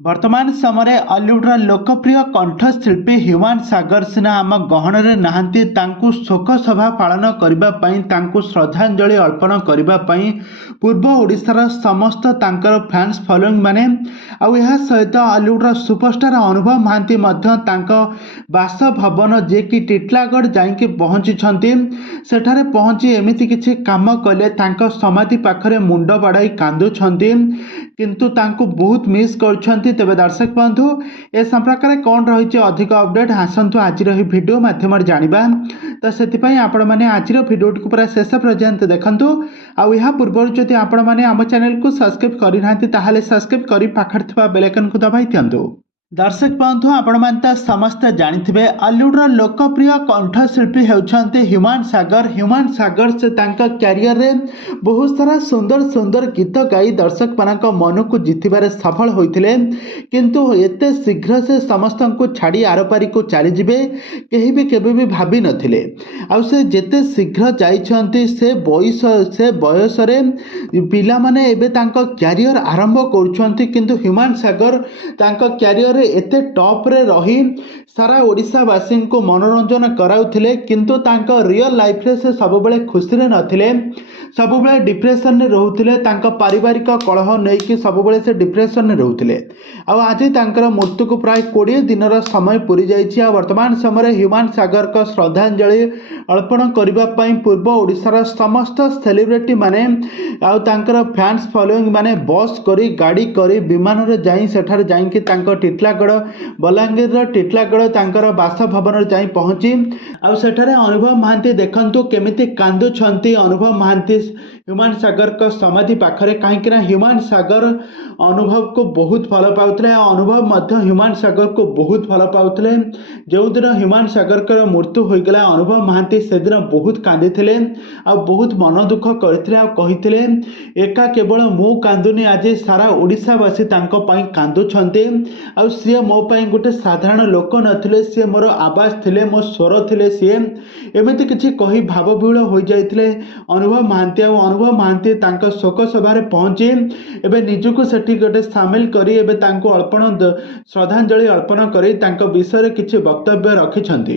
वर्तमान समय हॉलीवुड लोकप्रिय कंठशिल्पी ह्यूमान सागर सिन्हा आम गहन नहांती तांकु शोक सभा पालन करने श्रद्धांजलि अर्पण करने पूर्व ओडिशार समस्त तांकर फैंस फॉलोइंग माने आउ सहित हॉलीवुड सुपरस्टार अनुभव महांती बासभवन जे कि टिटलागढ़ जाइके पहुंची सेठारे पहुंची एमिति किछि काम कले समाधि पाखरे मुंड बाड़ाई कांदुछंती किंतु तांको बहुत मिस कर तेज दर्शक बंधु ए संपर्क में कौन रही अधिक अपडेट आसतु आज भिडियो मध्यम जाना तो से आपण मैंने आज भिडियो को पूरा शेष पर्यंत देखूँ आउ पूर्व जदि आपण मैंने आम चैनल को सब्सक्राइब करना सब्सक्राइब कर पाखे बेल आइकन को दबाई दिंतु। दर्शक बंधु आपण माने समस्ते जानिथिबे हॉलीवुड लोकप्रिय कंठशिल्पी होउछन्ते ह्यूमान सागर से तांका कैरियर रे बहुत सारा सुंदर सुंदर गीत गाई दर्शक मानक मन को जितिबारे सफल होइथिले किंतु एते शीघ्र से समस्त को छाड़ी आरपारी को चली जिबे केही भी केबे भी भाबी नथिले आ से जेते शीघ्र जाइछन्ते से बयस रे पिला माने एबे तांका कैरियर आरंभ करूछन्ते किंतु ह्यूमान सागर तांका कैरियर एते टॉप रे रही सारा ओडिशावासी को मनोरंजन कराउथिले किंतु तांका रियल लाइफ रे से सब बेले खुशी रे नथिले सब बेले डिप्रेशन रे रहउथिले तांका पारिवारिक कलह नै कि सब बेले से डिप्रेशन रे रहउथिले आ आज तांकर मृत्यु को प्राय 20 दिनर समय पूरी जाइछि आ वर्तमान समय ह्यूमान सागर का श्रद्धांजलि अर्पण करबा पई पूर्व ओडिशार समस्त सेलिब्रिटी माने आ तांकर फैंस फॉलोइंग माने बस करी गाड़ी करी विमान रे जाई सेठार जाई कि तांका टिटलागढ़ बलांगीर टिटलागढ़ तांकर बासभवन जाई पहुंची आ सेठारे अनुभव महांती देखंतु केमिति कांदुछंती अनुभव महांती ह्यूमान सागर का समाधि पाखरे कहीं ह्यूमान सागर अनुभव को बहुत भल पाउथले अनुभव मध्य ह्यूमान सागर को बहुत भल पाउथले जो दिन ह्यूमान सागर का मृत्यु हो गला अनुभव महांती से दिन बहुत कांदी थिले आ बहुत मन दुख करथिले आ कहिथिले एका केवल मु कांदुनी आज सारा ओडिशावासी तांको पई कांदुछंती आ सी मो पई गोटे साधारण लोक नथिले सी मोर आवाज थिले मो स्वर थिले सी एमिति किछि कहि भावविहूल हो जाइथिले अनुभव महांती आ अनुभव महांती तांको शोक सभारे पहुंची एबे निजुको सेठी गोटे सामिल करी एबे तांको अर्पण श्रद्धांजलि अर्पण करी तांको विषय किछि वक्तव्य रखिछंती।